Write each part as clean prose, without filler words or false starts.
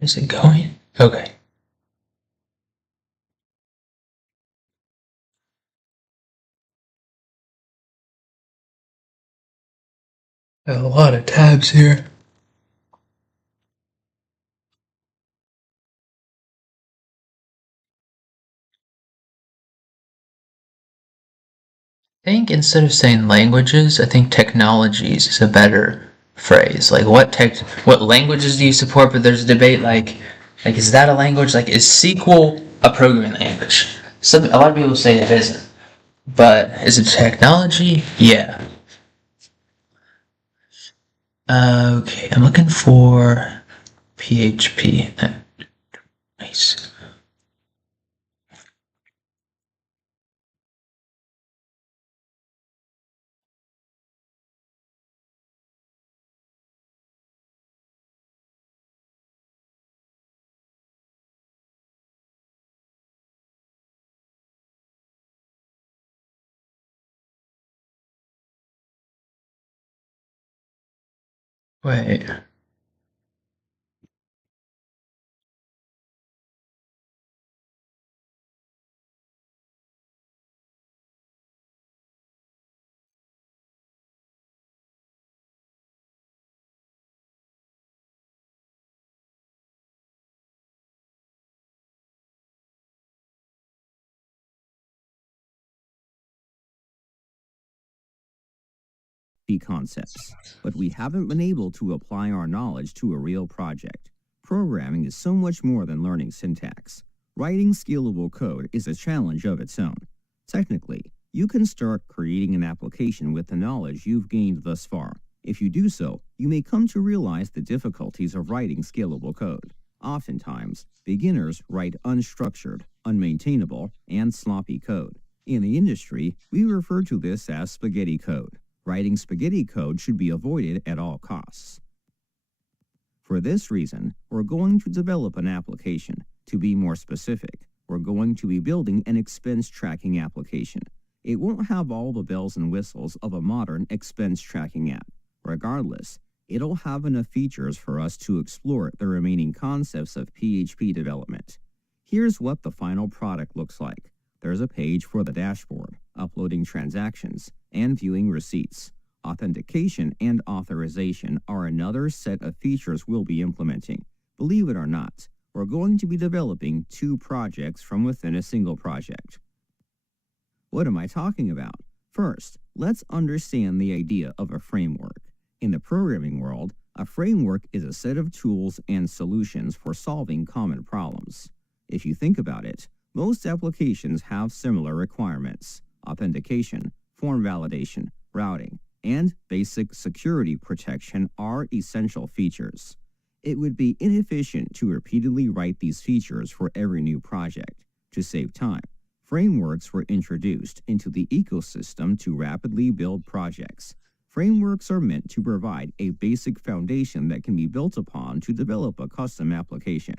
Is it going? Okay. Got a lot of tabs here. I think instead of saying languages, I think technologies is a better phrase. Like what languages do you support? But there's a debate like is that a language? Like is SQL a programming language? A lot of people say it isn't. But is it technology? Yeah. Okay, I'm looking for PHP. Nice. Wait. Concepts, but we haven't been able to apply our knowledge to a real project. Programming is so much more than learning syntax. Writing scalable code is a challenge of its own. Technically, you can start creating an application with the knowledge you've gained thus far. If you do so, you may come to realize the difficulties of writing scalable code. Oftentimes, beginners write unstructured, unmaintainable, and sloppy code. In the industry, we refer to this as spaghetti code. Writing spaghetti code should be avoided at all costs. For this reason, we're going to develop an application. To be more specific, we're going to be building an expense tracking application. It won't have all the bells and whistles of a modern expense tracking app. Regardless, it'll have enough features for us to explore the remaining concepts of PHP development. Here's what the final product looks like. There's a page for the dashboard, uploading transactions, and viewing receipts. Authentication and authorization are another set of features we'll be implementing. Believe it or not, we're going to be developing 2 projects from within a single project. What am I talking about? First, let's understand the idea of a framework. In the programming world, a framework is a set of tools and solutions for solving common problems. If you think about it, most applications have similar requirements: authentication, form validation, routing, and basic security protection are essential features. It would be inefficient to repeatedly write these features for every new project. To save time, frameworks were introduced into the ecosystem to rapidly build projects. Frameworks are meant to provide a basic foundation that can be built upon to develop a custom application.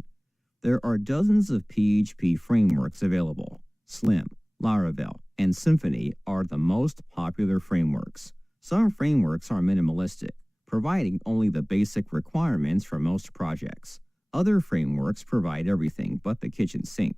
There are dozens of PHP frameworks available. Slim, Laravel, and Symfony are the most popular frameworks. Some frameworks are minimalistic, providing only the basic requirements for most projects. Other frameworks provide everything but the kitchen sink.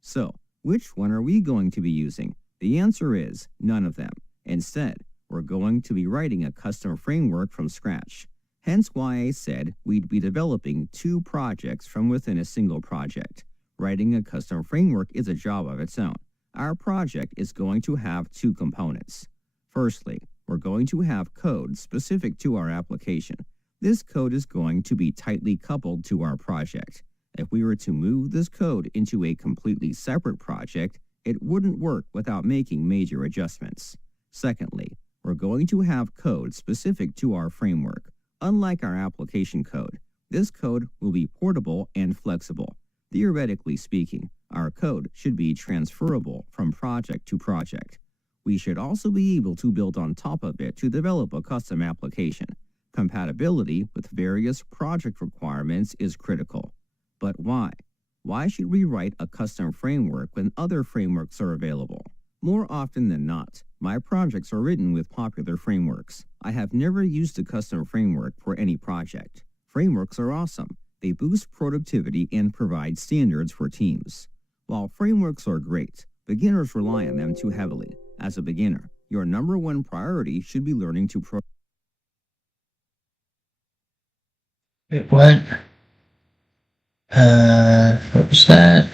So, which one are we going to be using? The answer is none of them. Instead, we're going to be writing a custom framework from scratch. Hence why I said we'd be developing 2 projects from within a single project. Writing a custom framework is a job of its own. Our project is going to have 2 components. Firstly, we're going to have code specific to our application. This code is going to be tightly coupled to our project. If we were to move this code into a completely separate project, it wouldn't work without making major adjustments. Secondly, we're going to have code specific to our framework. Unlike our application code, this code will be portable and flexible. Theoretically speaking, our code should be transferable from project to project. We should also be able to build on top of it to develop a custom application. Compatibility with various project requirements is critical. But why? Why should we write a custom framework when other frameworks are available? More often than not, my projects are written with popular frameworks. I have never used a custom framework for any project. Frameworks are awesome. They boost productivity and provide standards for teams. While frameworks are great, beginners rely on them too heavily. As a beginner, your number one priority should be learning to Wait, what? What was that?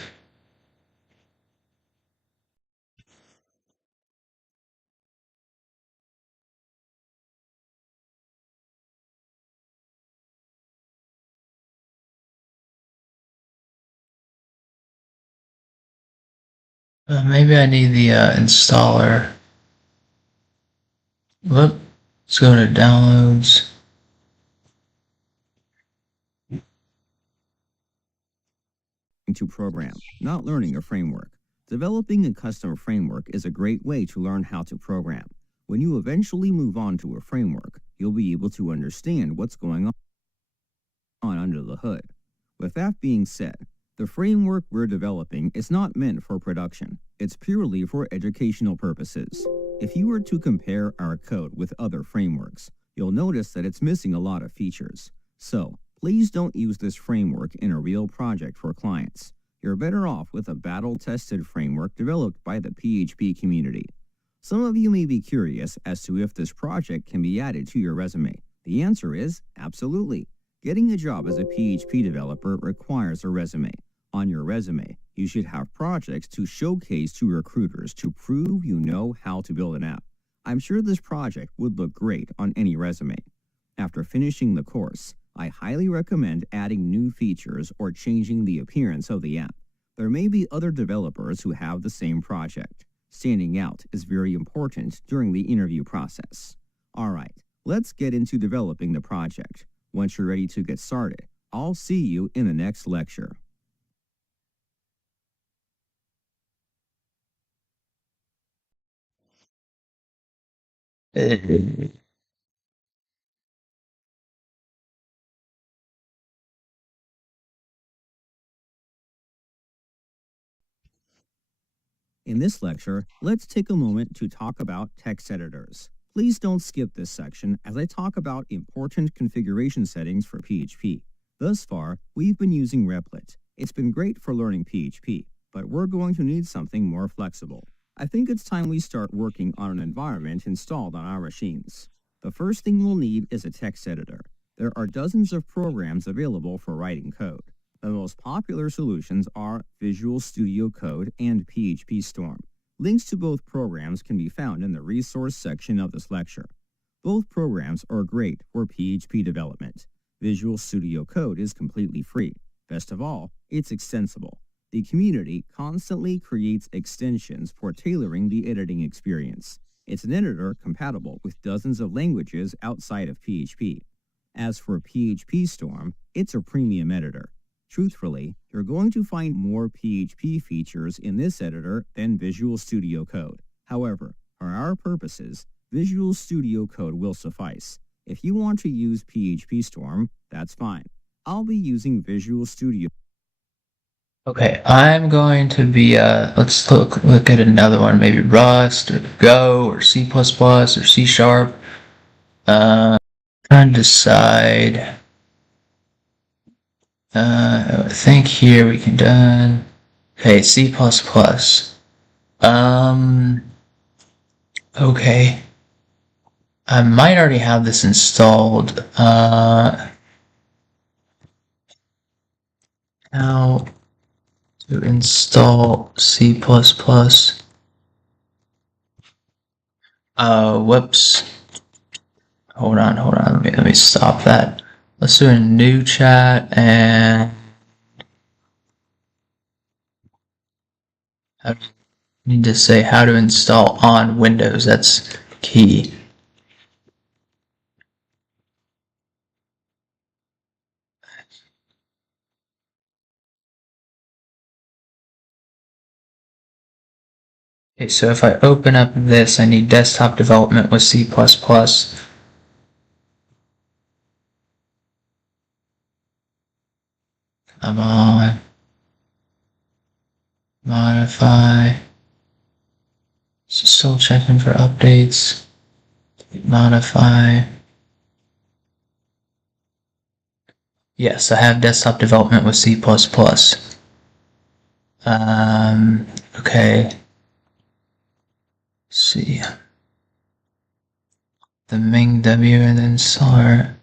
Maybe I need the installer. Whoop. Let's go to downloads. to program, not learning a framework. Developing a custom framework is a great way to learn how to program. When you eventually move on to a framework, you'll be able to understand what's going on under the hood. With that being said, the framework we're developing is not meant for production. It's purely for educational purposes. If you were to compare our code with other frameworks, you'll notice that it's missing a lot of features. So, please don't use this framework in a real project for clients. You're better off with a battle-tested framework developed by the PHP community. Some of you may be curious as to if this project can be added to your resume. The answer is absolutely. Getting a job as a PHP developer requires a resume. On your resume, you should have projects to showcase to recruiters to prove you know how to build an app. I'm sure this project would look great on any resume. After finishing the course, I highly recommend adding new features or changing the appearance of the app. There may be other developers who have the same project. Standing out is very important during the interview process. All right, let's get into developing the project. Once you're ready to get started, I'll see you in the next lecture. In this lecture, let's take a moment to talk about text editors. Please don't skip this section as I talk about important configuration settings for PHP. Thus far, we've been using Replit. It's been great for learning PHP, but we're going to need something more flexible. I think it's time we start working on an environment installed on our machines. The first thing we'll need is a text editor. There are dozens of programs available for writing code. The most popular solutions are Visual Studio Code and PHP Storm. Links to both programs can be found in the resource section of this lecture. Both programs are great for PHP development. Visual Studio Code is completely free. Best of all, it's extensible. The community constantly creates extensions for tailoring the editing experience. It's an editor compatible with dozens of languages outside of PHP. As for PHP Storm, it's a premium editor. Truthfully, you're going to find more PHP features in this editor than Visual Studio Code. However, for our purposes, Visual Studio Code will suffice. If you want to use PHP Storm, that's fine. I'll be using Visual Studio. Okay, I'm going to be, let's look at another one, maybe Rust, or Go, or C++, or C Sharp. Trying to decide. I think here we can done. Okay, C++. Okay. I might already have this installed. How to install C++. Whoops. Hold on. Let me stop that. Let's do a new chat and I need to say how to install on Windows. That's key. Okay, so if I open up this, I need desktop development with C++. Come on. Modify. Still checking for updates. Modify. Yes, I have desktop development with C++. Okay. Let's see. The Ming W and then Solar.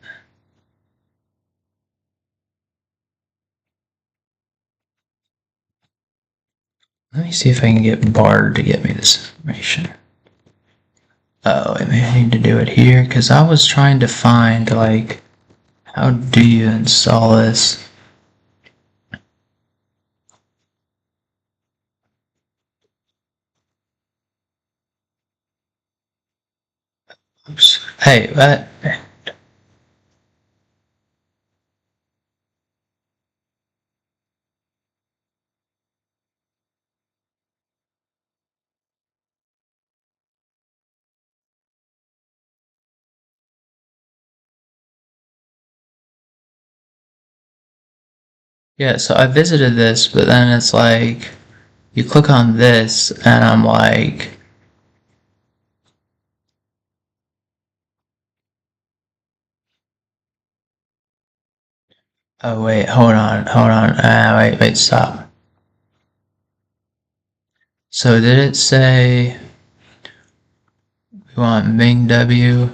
Let me see if I can get Bard to get me this information. Oh, I may need to do it here because I was trying to find like how do you install this? Oops. Hey, what? Yeah, so I visited this, but then it's like you click on this, and I'm like, oh wait, hold on, wait, stop. So did it say we want Ming W?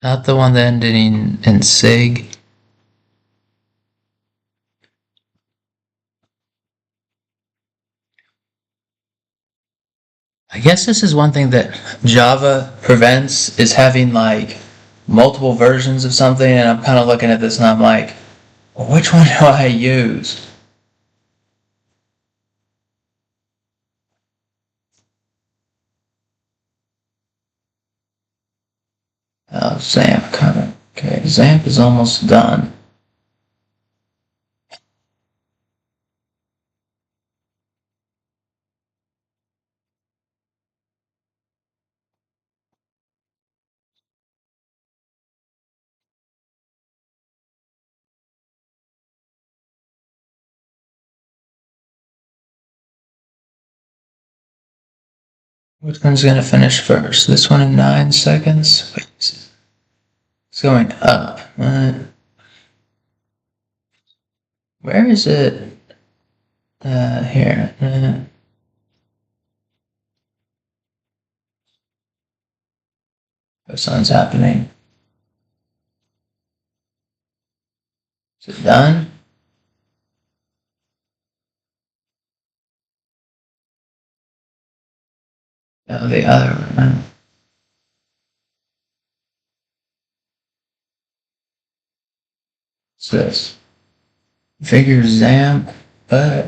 Not the one that ended in SIG. I guess this is one thing that Java prevents is having like multiple versions of something, and I'm kind of looking at this and I'm like, well, which one do I use? Oh, XAMPP kind of. Okay, XAMPP is almost done. Which one's gonna finish first? This one in 9 seconds? Wait, it's going up. Where is it? Here. Something's happening. Is it done? No, the other one. What's this? Figure XAMPP, but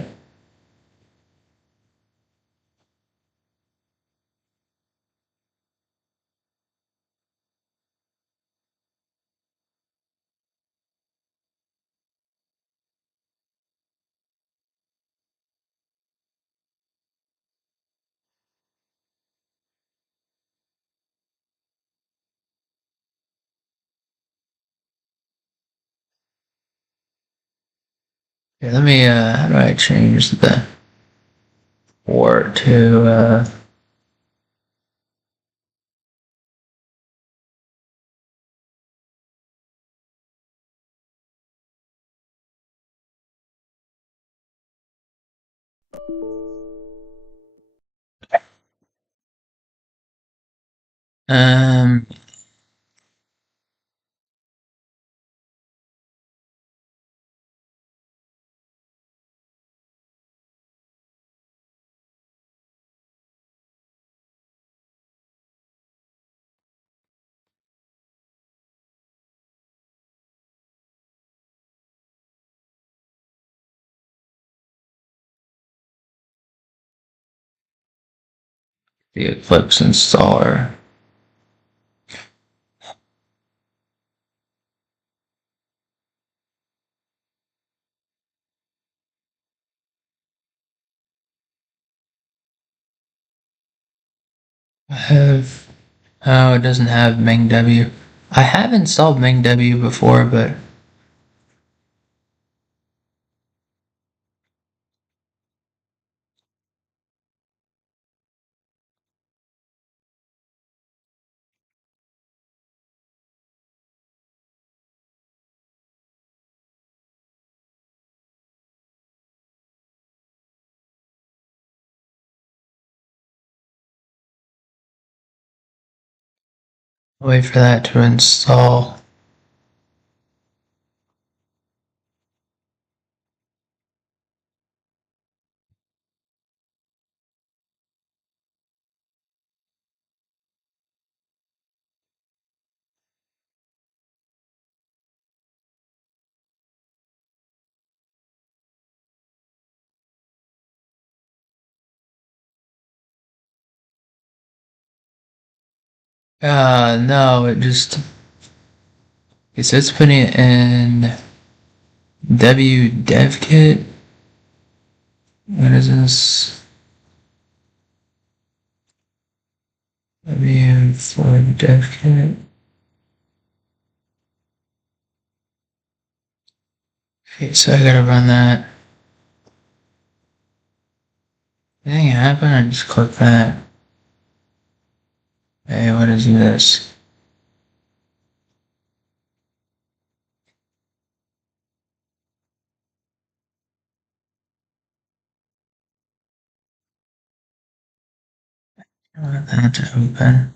here, let me how do I change the word to um the Eclipse installer. I have oh, it doesn't have MengW. I have installed MengW before, but I'll wait for that to install. No, it says putting it in wdevkit. What is this? W for devkit. Okay, so I gotta run that. Anything happen? I just click that. Hey, what is this? I want that to open.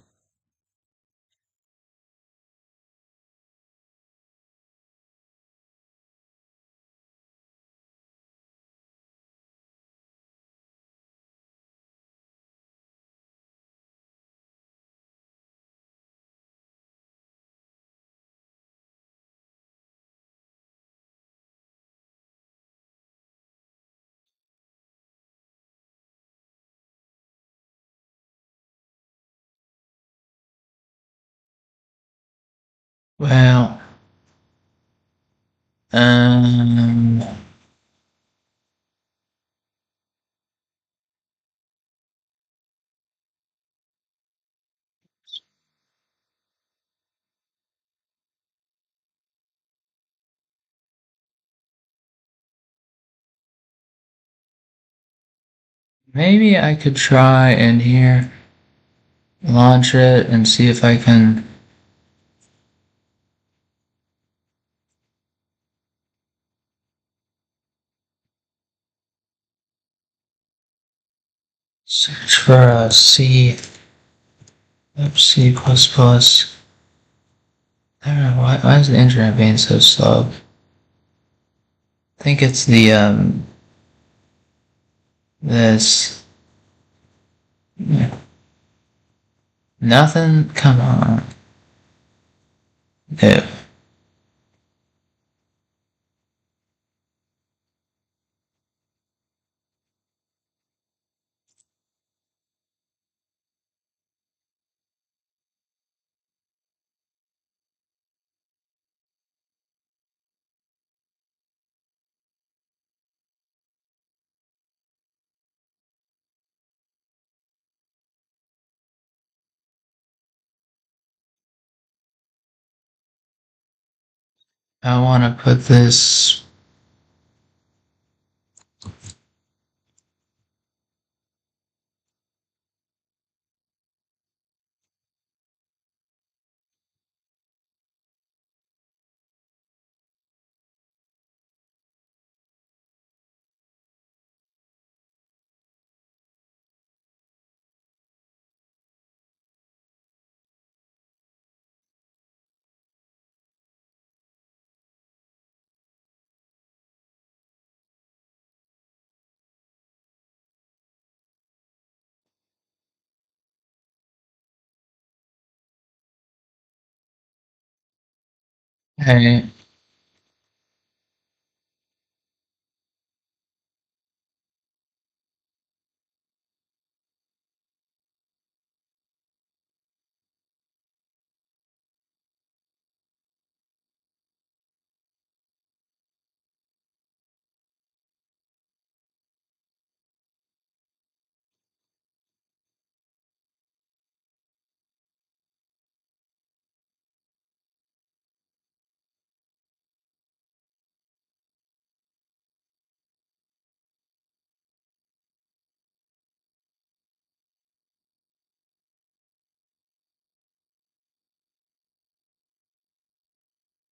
Well, um, maybe I could try in here, launch it, and see if I can. Search for C, C++. I don't know, why is the internet being so slow? I think it's the, this. Yeah. Nothing? Come on. No. I want to put this. Hey,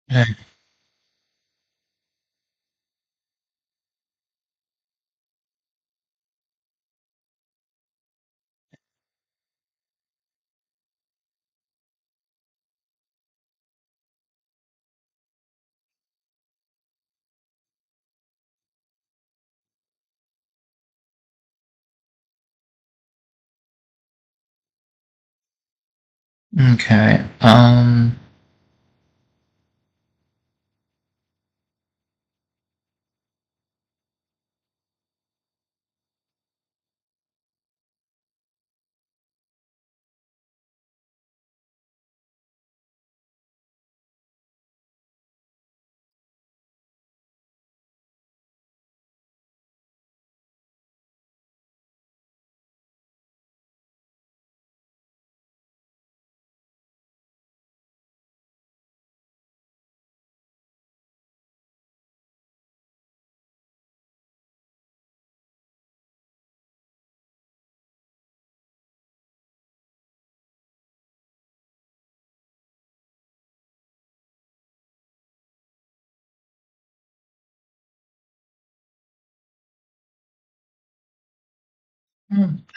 hey. Okay.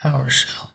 PowerShell.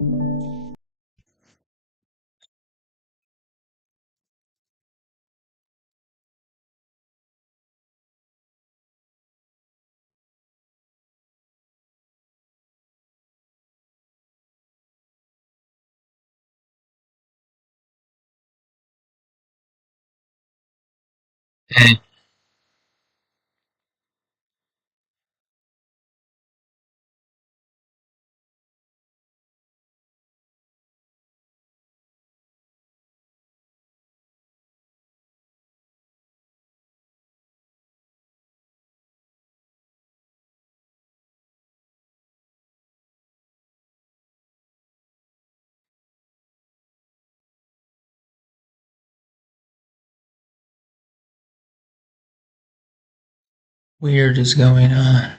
Eh, weird is going on.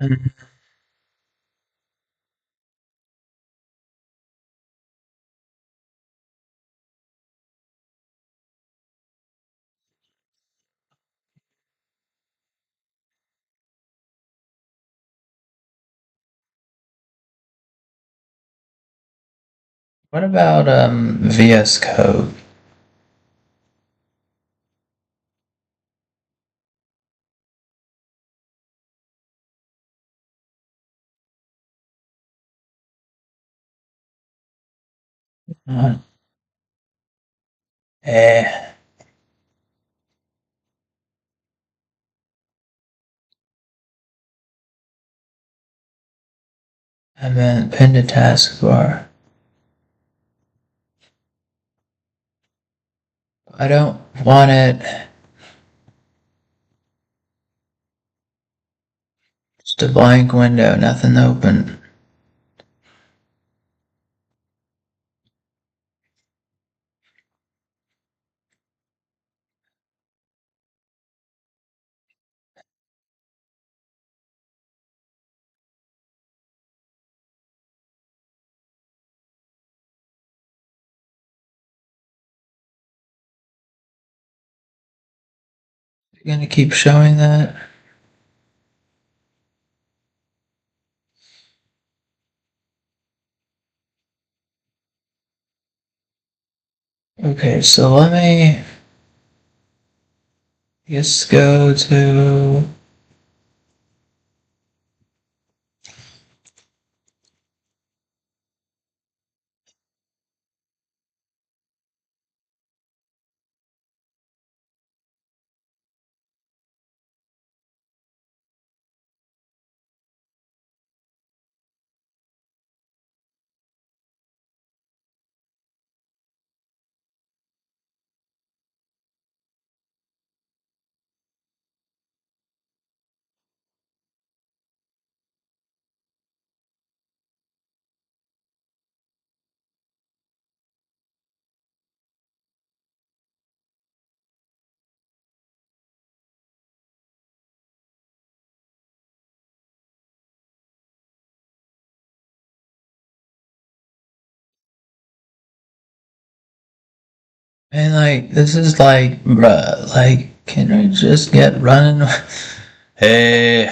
Mm. What about VS Code? Uh, eh, And then pin to taskbar. I don't want it. Just a blank window, nothing open. You're gonna keep showing that? Okay, so let me just go to. And like, this is like, bruh, like, can we just get running? Hey.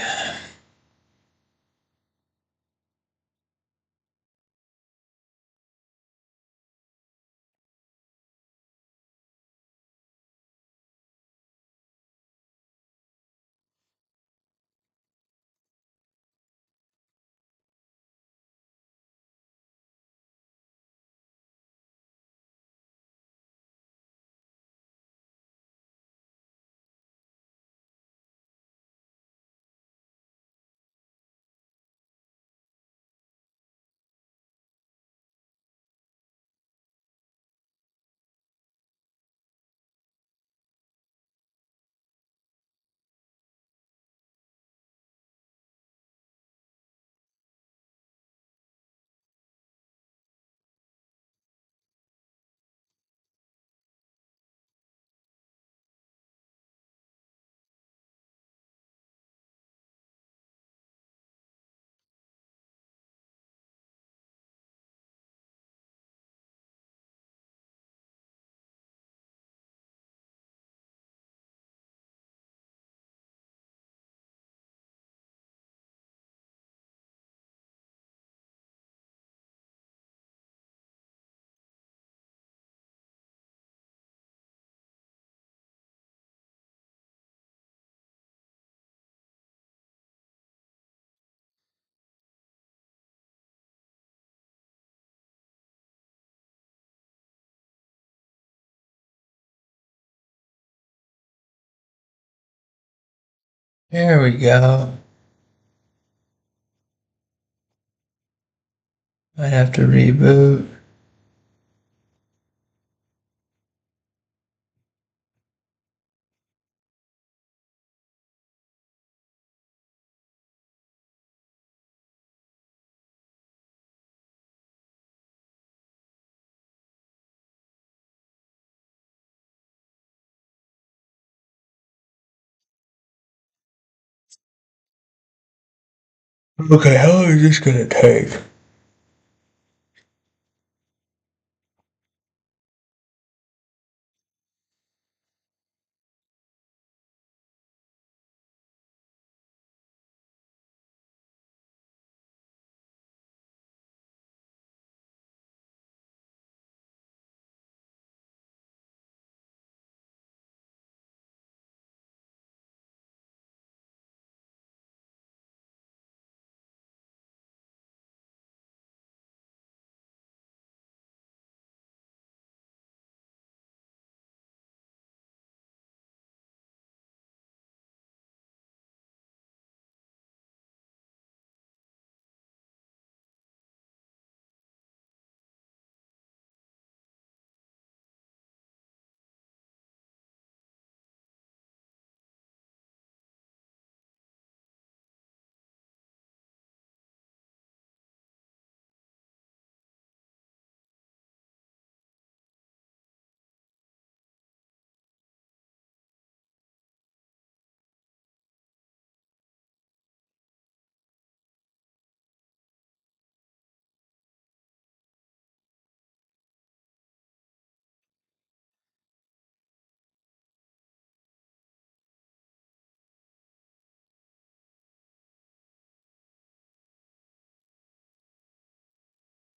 Here we go. Might have to reboot. Okay, how long is this gonna take?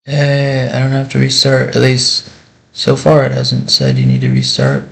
I don't have to restart. At least so far, it hasn't said you need to restart.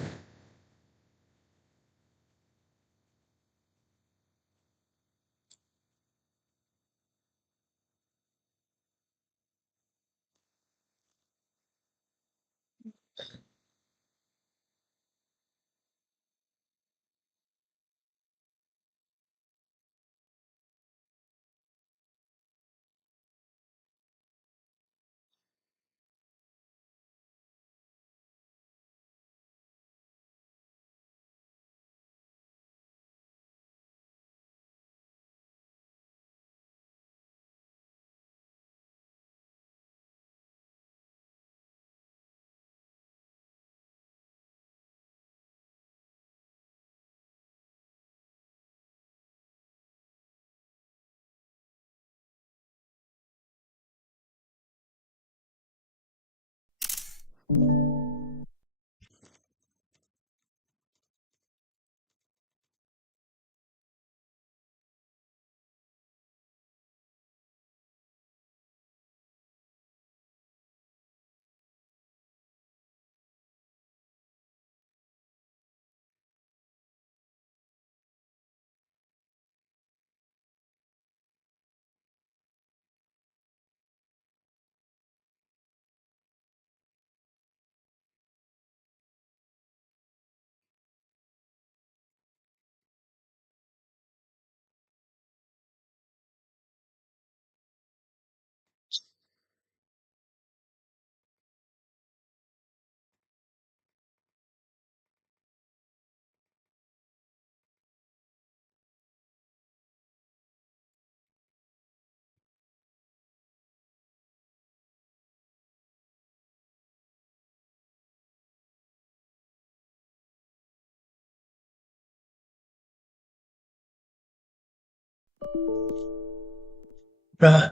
Bruh.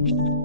Oh,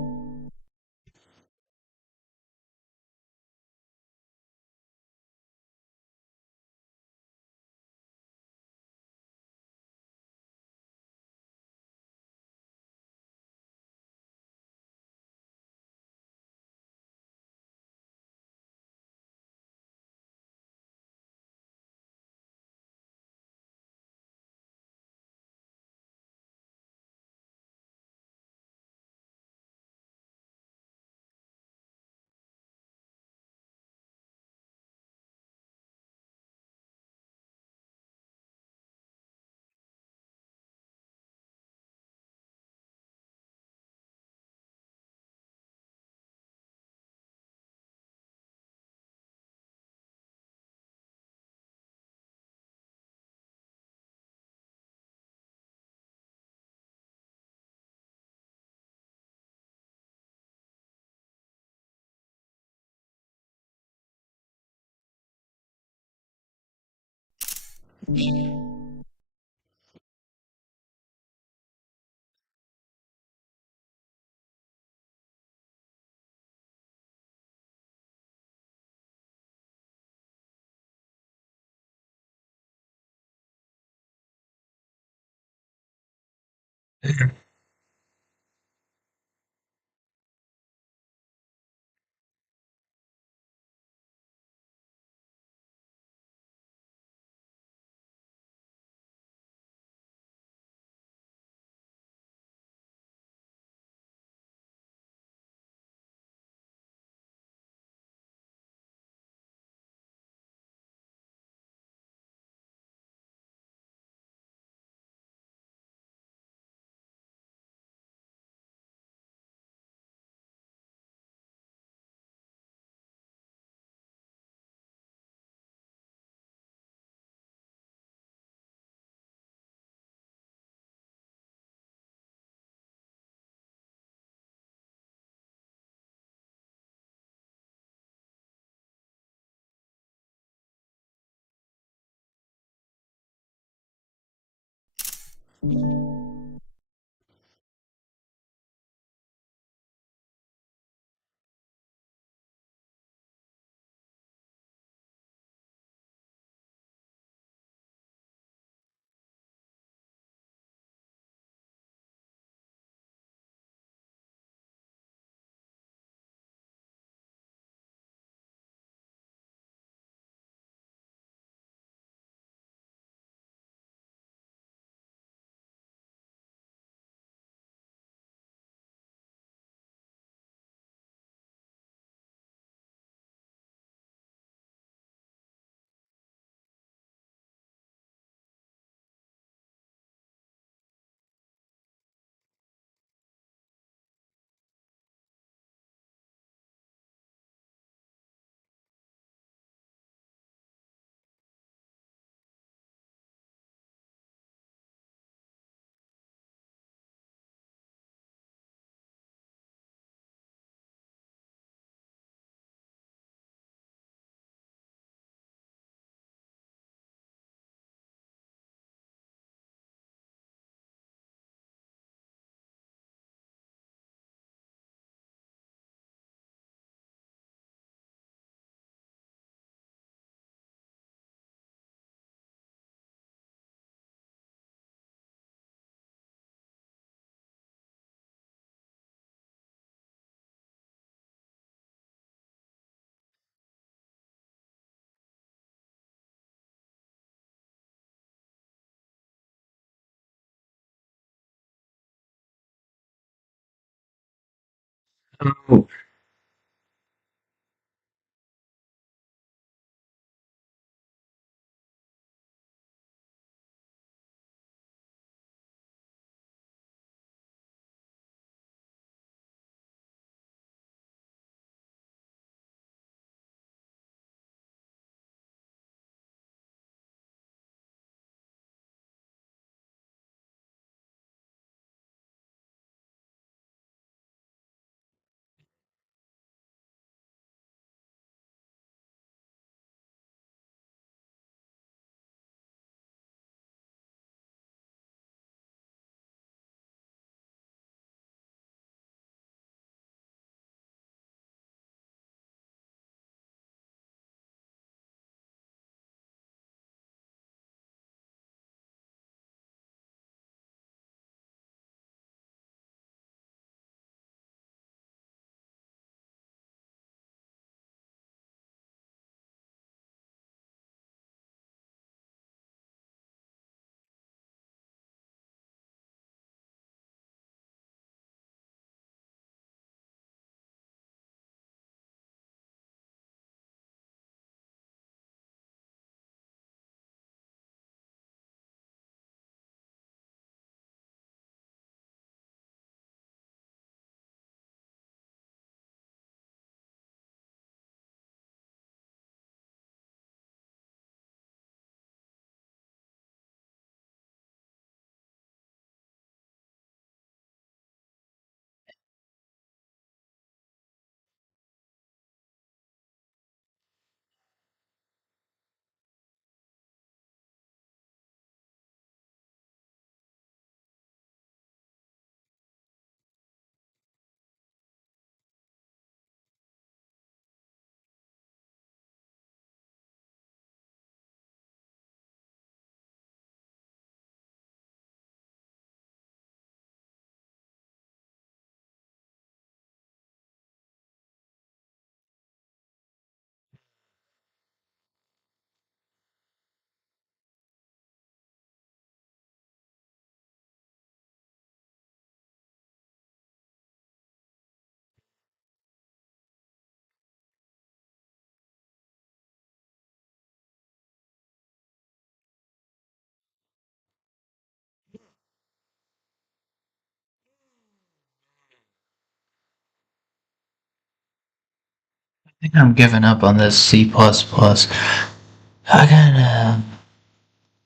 think I'm giving up on this C++. I kinda